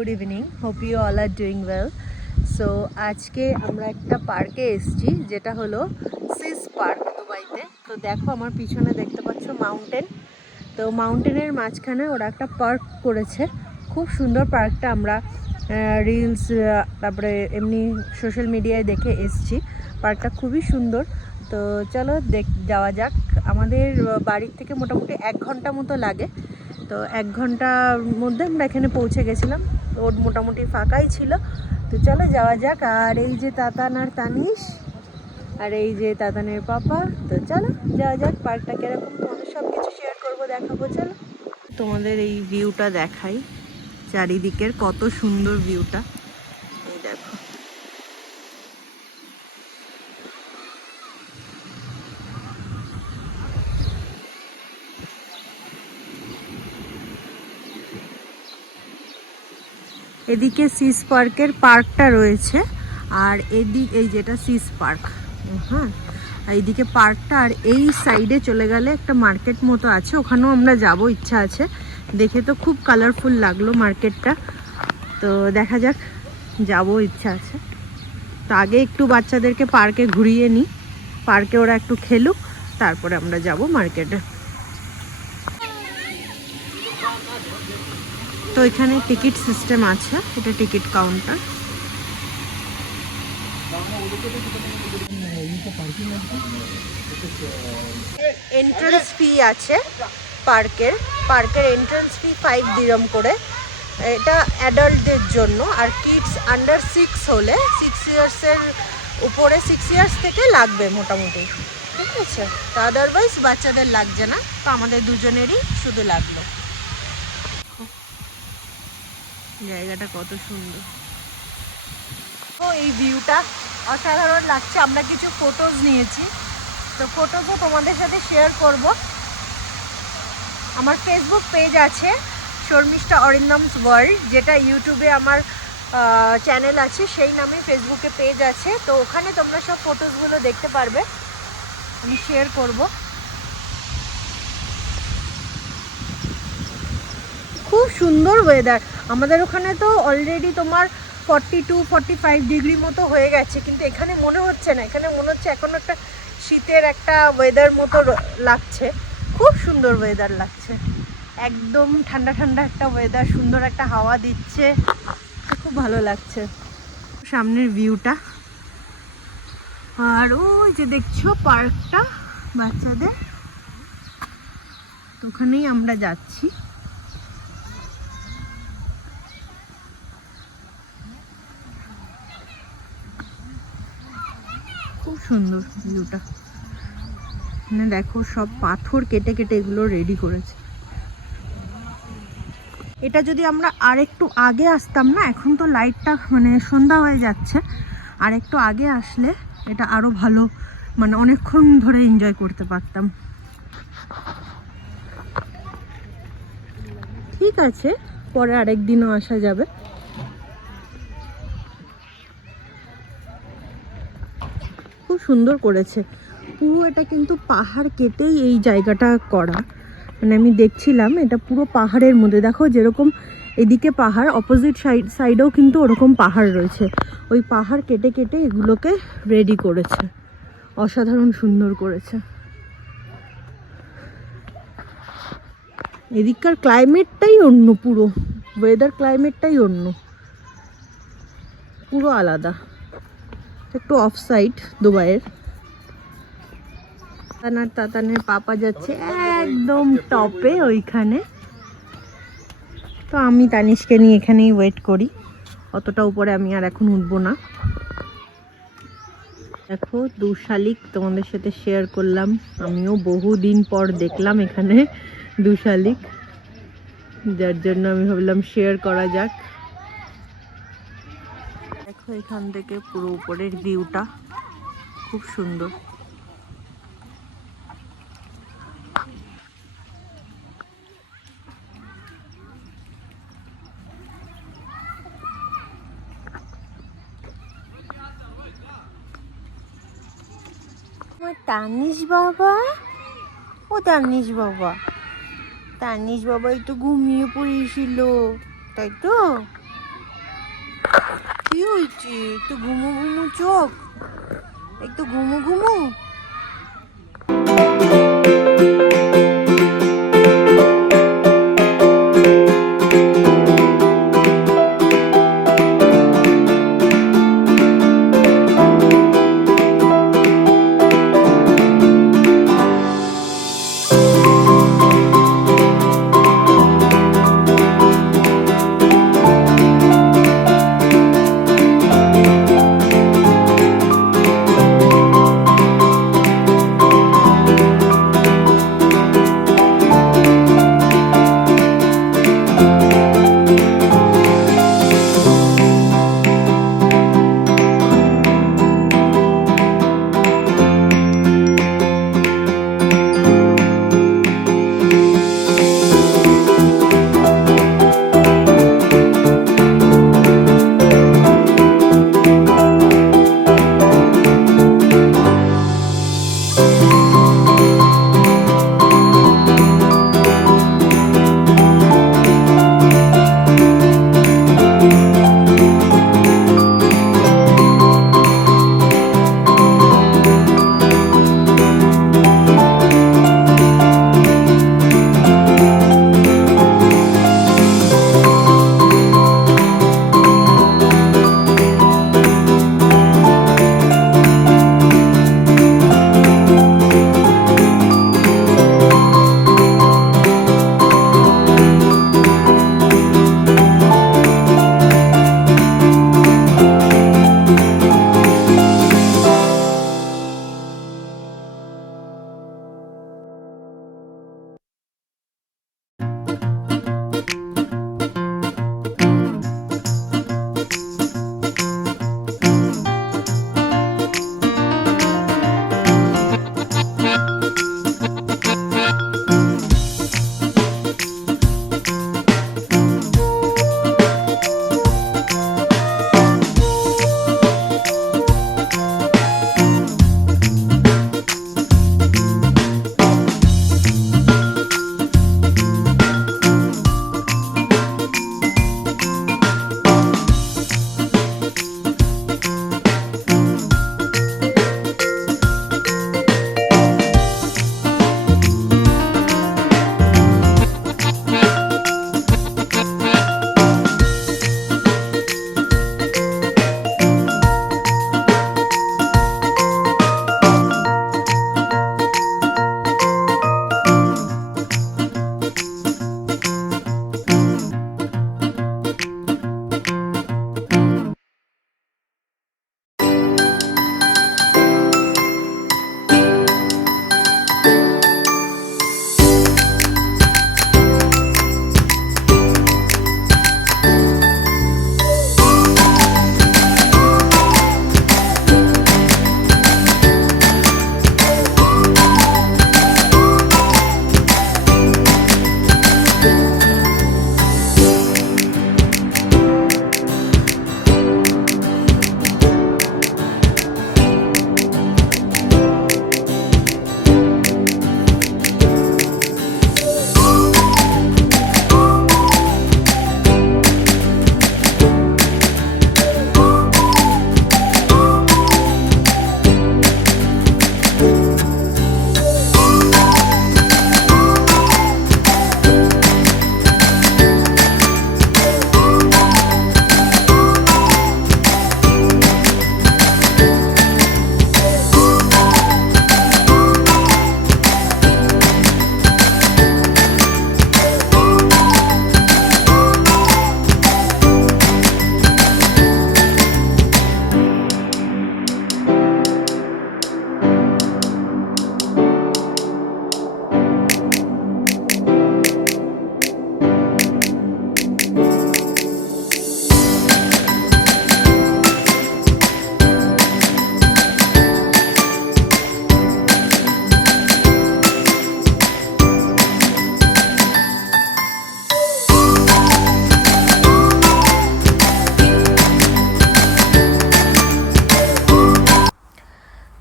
Good evening, hope you all are doing well. So আজকে আমরা একটা পার্কে এসেছি, যেটা হলো সিস পার্ক দুবাইতে। তো দেখো আমার পিছনে দেখতে পাচ্ছ মাউন্টেন। তো মাউন্টেনের মাঝখানে ওরা একটা পার্ক করেছে, খুব সুন্দর পার্কটা। আমরা রিলস তারপরে এমনি সোশ্যাল মিডিয়ায় দেখে এসেছি, পার্কটা খুবই সুন্দর। তো চলো যাওয়া যাক। আমাদের বাড়ির থেকে মোটামুটি 1 ঘন্টা মতো লাগে। তো 1 ঘন্টার মধ্যে আমরা এখানে পৌঁছে গেছিলাম। রোড মোটামুটি ফাঁকাই ছিল। তো চলো যাওয়া যাক। আর এই যে তাতান আর তানিশ, আর এই যে তাতানের পাপা। তো চলো যাওয়া যাক। পার্কটা কিরকম তোমাদের সব কিছু শেয়ার করবো, দেখাবো। চলো তোমাদের এই ভিউটা দেখাই, চারিদিকের কত সুন্দর ভিউটা। এই দেখো, এদিকে সিস পার্কের পার্কটা রয়েছে, আর এই যেটা সিস পার্ক, হ্যাঁ এইদিকে পার্কটা। আর এই সাইডে চলে গেলে একটা মার্কেট মতো আছে, ওখানেও আমরা যাব, ইচ্ছা আছে। দেখে তো খুব কালারফুল লাগলো মার্কেটটা। তো দেখা যাক, যাব, ইচ্ছা আছে। তো আগে একটু বাচ্চাদেরকে পার্কে ঘুরিয়ে নিই, পার্কে ওরা একটু খেলুক, তারপরে আমরা যাব মার্কেটে। তো এখানে টিকিট সিস্টেম আছে, এটা টিকিট কাউন্টার। এন্ট্রান্স ফি আছে পার্কের এন্ট্রান্স ফি 5 দিরহাম করে। এটা অ্যাডাল্টদের জন্য। আর কিডস আন্ডার 6 হলে 6 ইয়ার্সের উপরে, 6 ইয়ার্স থেকে লাগবে মোটামুটি, ঠিক আছে। তো আদারওয়াইজ বাচ্চাদের লাগছে না। তো আমাদের দুজনেরই শুধু লাগলো। জায়গাটা কত সুন্দর, তো এই ভিউটা অসাধারণ লাগছে। আমরা কিছু ফটোজ নিয়েছি, তো ফটোজও তোমাদের সাথে শেয়ার করব। আমার ফেসবুক পেজ আছে শর্মিষ্ঠা অরিন্দমস ওয়ার্ল্ড, যেটা ইউটিউবে আমার চ্যানেল আছে, সেই নামে ফেসবুকে পেজ আছে। তো ওখানে তোমরা সব ফটোজগুলো দেখতে পারবে, আমি শেয়ার করব। খুব সুন্দর ওয়েদার। আমাদের ওখানে তো অলরেডি তোমার 42-45 ডিগ্রি মতো হয়ে গেছে, কিন্তু এখানে মনে হচ্ছে না। এখানে মনে হচ্ছে এখন একটা শীতের একটা ওয়েদার মতো লাগছে। খুব সুন্দর ওয়েদার লাগছে, একদম ঠান্ডা ঠান্ডা একটা ওয়েদার, সুন্দর একটা হাওয়া দিচ্ছে, খুব ভালো লাগছে। সামনের ভিউটা, আর ওই যে দেখছো পার্কটা বাচ্চাদের, তো ওখানেই আমরা যাচ্ছি। খুব সুন্দর ভিউটা, মানে দেখো সব পাথর কেটে কেটে এগুলো রেডি করেছে। এটা যদি আমরা আর একটু আগে আসতাম না, এখন তো লাইটটা মানে সন্ধ্যা হয়ে যাচ্ছে, আর একটু আগে আসলে এটা আরো ভালো, মানে অনেকক্ষণ ধরে এনজয় করতে পারতাম। ঠিক আছে, পরে আরেক দিনও আসা যাবে। খুব সুন্দর করেছে পুরো। এটা কিন্তু পাহাড় কেটেই এই জায়গাটা করা, মানে আমি দেখছিলাম এটা পুরো পাহাড়ের মধ্যে। দেখো যেরকম এদিকে পাহাড়, অপোজিট সাইডেও কিন্তু ওরকম পাহাড় রয়েছে। ওই পাহাড় কেটে কেটে এগুলোকে রেডি করেছে, অসাধারণ সুন্দর করেছে। এদিককার ক্লাইমেটটাই অন্য, পুরো ওয়েদার ক্লাইমেটটাই অন্য, পুরো আলাদা। একটু অফ সাইড দুবাইয়ের। তাতানের পাপা যাচ্ছে একদম টপে ওইখানে। তো আমি তানিশকে নিয়ে এখানেই ওয়েট করি, অতটা উপরে আমি আর এখন উঠবো না। দেখো 2 শালিক তোমাদের সাথে শেয়ার করলাম, আমিও বহুদিন পর দেখলাম এখানে 2 শালিক, যার জন্য আমি ভাবলাম শেয়ার করা যাক। দেখো এখান থেকে পুরো উপরের ভিউটা খুব সুন্দর। তানিশ বাবা, ও তানিশ বাবা একটু ঘুমিয়ে পড়েছিল, তাই তো? কি হয়েছে? একটু ঘুমু ঘুমু চোখ, একটু ঘুমু ঘুমু।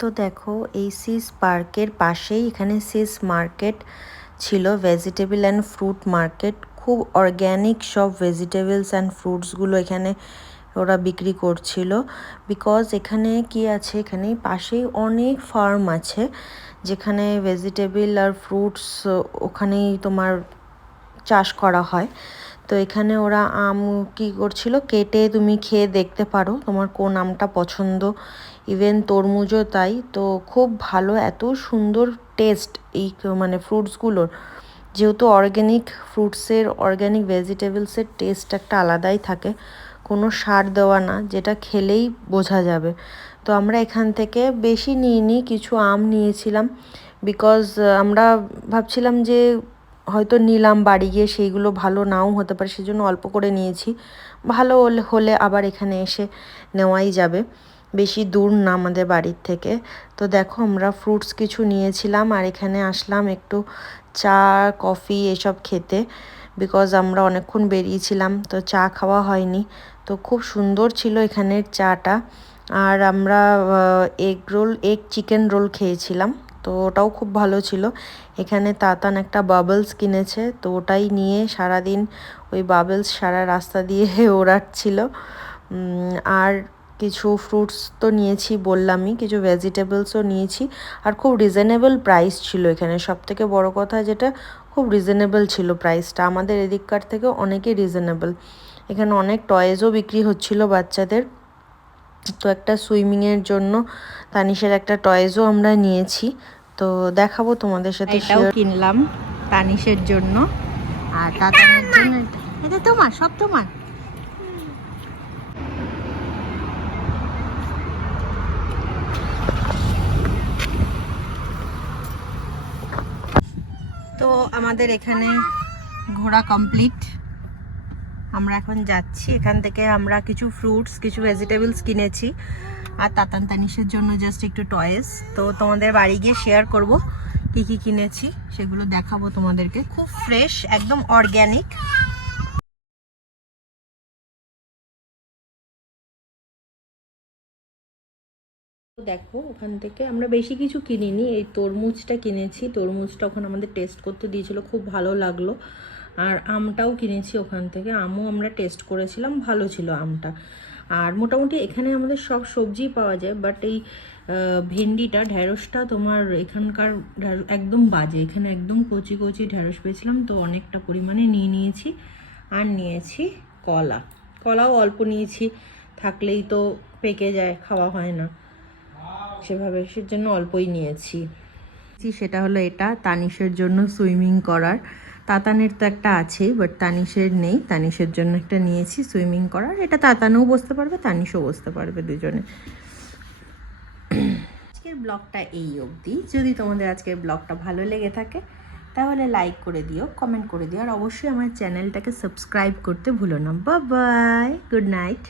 তো দেখো এই সিস পার্কের পাশেই এখানে সিস মার্কেট ছিল, ভেজিটেবল অ্যান্ড ফ্রুট মার্কেট। খুব অর্গ্যানিক সব ভেজিটেবলস অ্যান্ড ফ্রুটসগুলো এখানে ওরা বিক্রি করছিল। বিকজ এখানে কি আছে, এখানে পাশেই অনেক ফার্ম আছে যেখানে ভেজিটেবল আর ফ্রুটস ওখানেই তোমার চাষ করা হয়। তো এখানে ওরা আম কি করছিল, কেটে তুমি খেয়ে দেখতে পারো তোমার কোন আমটা পছন্দ। ইভেন তরমুজও তাই। তো খুব ভালো, এত সুন্দর টেস্ট এই মানে ফ্রুটসগুলোর। যেহেতু অর্গ্যানিক ফ্রুটসের, অর্গ্যানিক ভেজিটেবলসের টেস্ট একটা আলাদাই থাকে, কোনো সার দেওয়া না, যেটা খেলেই বোঝা যাবে। তো আমরা এখান থেকে বেশি নিইনি, কিছু আম নিয়েছিলাম। বিকজ আমরা ভাবছিলাম যে হয়তো নিলাম বাড়ি গিয়ে সেইগুলো ভালো নাও হতে পারে, সেজন্য অল্প করে নিয়েছি। ভালো হলে আবার এখানে এসে নেওয়াই যাবে, বেশি দূর না আমাদের বাড়ির থেকে। তো দেখো আমরা ফ্রুটস কিছু নিয়েছিলাম আর এখানে আসলাম একটু চা কফি এসব খেতে। বিকজ আমরা অনেকক্ষণ বেরিয়েছিলাম, তো চা খাওয়া হয়নি। তো খুব সুন্দর ছিল এখানের চাটা। আর আমরা এগ চিকেন রোল খেয়েছিলাম, তো ওটাও খুব ভালো ছিল। এখানে তাতান একটা বাবলস কিনেছে, তো ওটাই নিয়ে সারাদিন ওই বাবলস সারা রাস্তা দিয়ে ওড়াচ্ছিল। আর কিছু ফ্রুটস তো নিয়েছি বললামই, কিছু ভেজিটেবলসও নিয়েছি। আর খুব রিজনেবল প্রাইস ছিল এখানে, সবথেকে বড় কথা যেটা, খুব রিজনেবল ছিল প্রাইসটা, আমাদের এদিককার থেকে অনেকই রিজনেবল। এখানে অনেক টয়েসও বিক্রি হচ্ছিল বাচ্চাদের। তো একটা সুইমিংয়ের জন্য তানিশের একটা টয়েসও আমরা নিয়েছি, তো দেখাবো তোমাদের সাথে। এটাও কিনলাম তানিশের জন্য, আর তাতানের জন্য। এটা তোমার, সব তোমার। তো আমাদের এখানে ঘোরা কমপ্লিট, আমরা এখন যাচ্ছি। এখান থেকে আমরা কিছু ফ্রুটস, কিছু ভেজিটেবলস কিনেছি, আর তাতান তানিশের জন্য জাস্ট একটু টয়েস। তো তোমাদের বাড়ি গিয়ে শেয়ার করব কি কি কিনেছি, সেগুলো দেখাবো তোমাদেরকে। খুব ফ্রেশ, একদম অর্গ্যানিক। দেখো ওখান থেকে আমরা বেশি কিছু কিনিনি, এই তরমুজটা কিনেছি। তরমুজটা ওখানে আমাদের টেস্ট করতে দিয়েছিল, খুব ভালো লাগলো। আর আমটাও কিনেছি ওখান থেকে, আমও আমরা টেস্ট করেছিলাম, ভালো ছিল আমটা। আর মোটামুটি এখানে আমাদের সব সবজি পাওয়া যায়, বাট এই ভেন্ডিটা, ঢ্যাঁড়সটা তোমার এখানকার একদম বাজে। এখানে একদম কচি কচি ঢ্যাঁড়স পেয়েছিলাম, তো অনেকটা পরিমাণে নিয়ে নিয়েছি। আর নিয়েছি কলাও অল্প নিয়েছি, থাকলেই তো পেকে যায়, খাওয়া হয় না সেভাবে, সেজন্য অল্পই নিয়েছি। সেটা হলো এটা তানিশের জন্য সুইমিং করার। তাতানের তো একটা আছেই, বাট তানিশের নেই, তানিশের জন্য একটা নিয়েছি সুইমিং করার। এটা তাতানও বসতে পারবে, তানিশও বসতে পারবে, দুজনে। আজকের ব্লগটা এই অবধি। যদি তোমাদের আজকের ব্লগটা ভালো লেগে থাকে তাহলে লাইক করে দিও, কমেন্ট করে দিও, আর অবশ্যই আমার চ্যানেলটাকে সাবস্ক্রাইব করতে ভুলো না। Bye bye, good night.